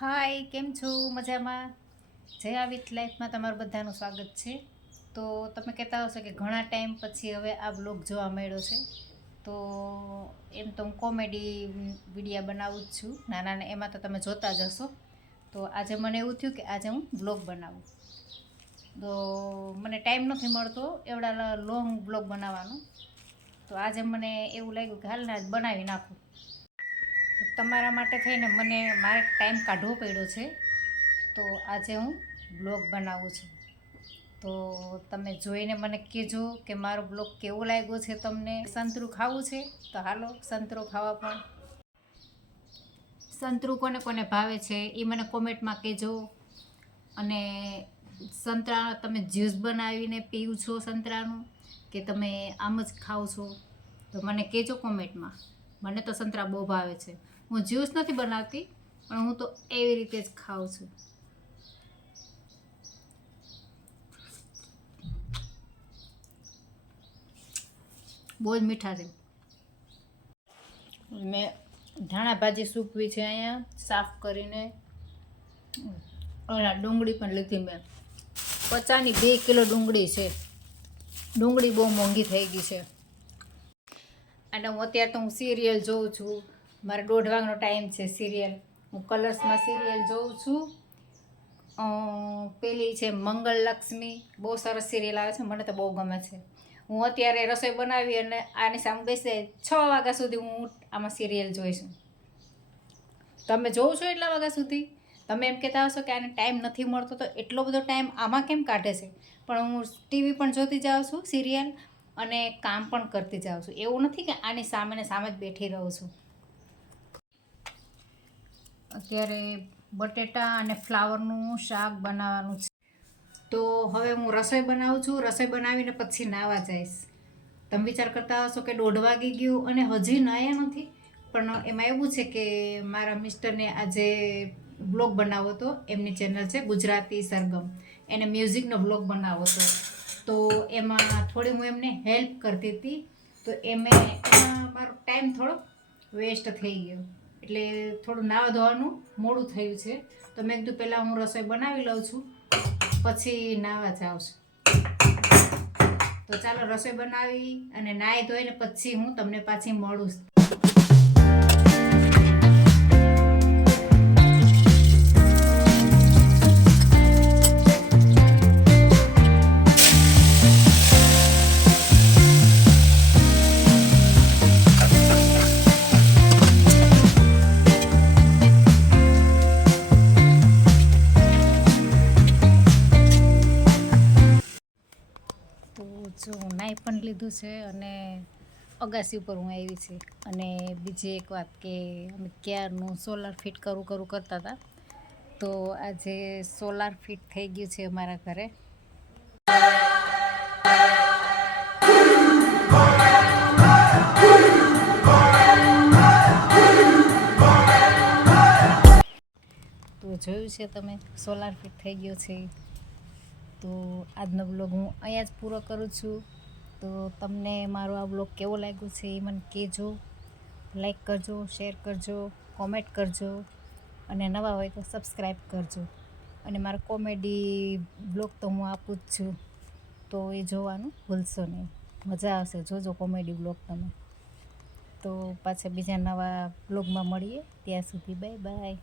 હાય કેમ છો? મજામાં? જયા વિથ લાઈફમાં તમારું બધાનું સ્વાગત છે. તો તમે કહેતા હશો કે ઘણા ટાઈમ પછી હવે આ બ્લોગ જોવા મળ્યો છે. તો એમ તો હું કોમેડી વિડીયા બનાવું જ છું. નાના એમાં તો તમે જોતા જ હશો. તો આજે મને એવું થયું કે આજે હું બ્લોગ બનાવું. તો મને ટાઈમ નથી મળતો એવડા લોંગ બ્લોગ બનાવવાનો. તો આજે મને એવું લાગ્યું કે હાલ ને બનાવી નાખું. તમારા માટે થઈને મને મારે ટાઈમ કાઢવો પડ્યો છે. તો આજે હું બ્લોગ બનાવું છું. તો તમે જોઈને મને કહેજો કે મારો બ્લોગ કેવો લાગ્યો છે તમને. સંતરું ખાવું છે? તો હાલો, સંતરું ખાવા પણ. સંતરું કોને કોને ભાવે છે એ મને કોમેન્ટમાં કહેજો. અને સંતરા તમે જ્યુસ બનાવીને પીવું છો સંતરાનું કે તમે આમ જ ખાઓ છો? તો મને કહેજો કોમેન્ટમાં. મને તો સંતરા બહુ ભાવે છે. હું જ્યુસ નથી બનાવતી, પણ હું તો એવી રીતે જ ખાઉં છું. બહુ જ મીઠા છે. મેં ધાણા ભાજી સૂકવી છે અહીંયા, સાફ કરીને. અને ડુંગળી પણ લીધી મેં. પચાની બે કિલો ડુંગળી છે. ડુંગળી બહુ મોંઘી થઈ ગઈ છે. અને હું અત્યારે તો હું સિરિયલ જોઉં છું. મારે દોઢ વાગનો ટાઈમ છે સિરિયલ હું કલર્સમાં સિરિયલ જોઉં છું. પેલી છે મંગળ લક્ષ્મી. બહુ સરસ સિરિયલ આવે છે. મને તો બહુ ગમે છે. હું અત્યારે રસોઈ બનાવી અને આની સામે બેસી છ વાગ્યા સુધી હું આમાં સિરિયલ જોઈશું. તમે જોઉં છો એટલા વાગ્યા સુધી? તમે એમ કહેતા હશો કે આને ટાઈમ નથી મળતો, તો એટલો બધો ટાઈમ આમાં કેમ કાઢે છે? પણ હું ટીવી પણ જોતી જાઉં છું સિરિયલ અને કામ પણ કરતી જાઉં છું. એવું નથી કે આની સામે ને સામે જ બેઠી રહું છું. અત્યારે બટેટા અને ફ્લાવરનું શાક બનાવવાનું છે. તો હવે હું રસોઈ બનાવું છું. રસોઈ બનાવીને પછી નાવા જઈશ. તમે વિચાર કરતા હશો કે દોઢ વાગી ગયું અને હજી નાયા નથી. પણ એમાં એવું છે કે મારા મિસ્ટરને આજે બ્લોગ બનાવો હતો એમની ચેનલ છે ગુજરાતી સરગમ. એને મ્યુઝિકનો બ્લોગ બનાવો હતો તો એમાં થોડી હું એમને હેલ્પ કરતી હતી. તો એમે, એમાં મારો ટાઈમ થોડો વેસ્ટ થઈ ગયો. એટલે થોડું નાવા ધોવાનું મોડું થયું છે. તો મેં કીધું પહેલાં હું રસોઈ બનાવી લઉં છું, પછી નાવા જાઉં છું. તો ચાલો રસોઈ બનાવી અને નાહી ધોઈને પછી હું તમને પાછી મળું. લીધું છે અને અગાસી ઉપર હું આવી છે. અને બીજી એક વાત કે અમે ક્યારનું સોલાર ફિટ કરું કરું કરતા હતા. તો આજે સોલાર ફિટ થઈ ગયું છે અમારા ઘરે. તો જોયું છે તમે સોલાર ફિટ થઈ ગયો છે. તો આજનો બ્લોગ હું અહીંયા જ પૂરો કરું છું. તો તમને મારો આ બ્લોગ કેવો લાગ્યો છે એ મને કહેજો. લાઈક કરજો શેર કરજો કોમેન્ટ કરજો અને નવા હોય તો સબસ્ક્રાઈબ કરજો. અને મારો કોમેડી બ્લોગ તો હું આપું જ છું. તો એ જોવાનું ભૂલશો નહીં. મજા આવશે. જોજો કોમેડી બ્લોગ તમે. તો પાછા બીજા નવા બ્લોગમાં મળીએ. ત્યાં સુધી બાય બાય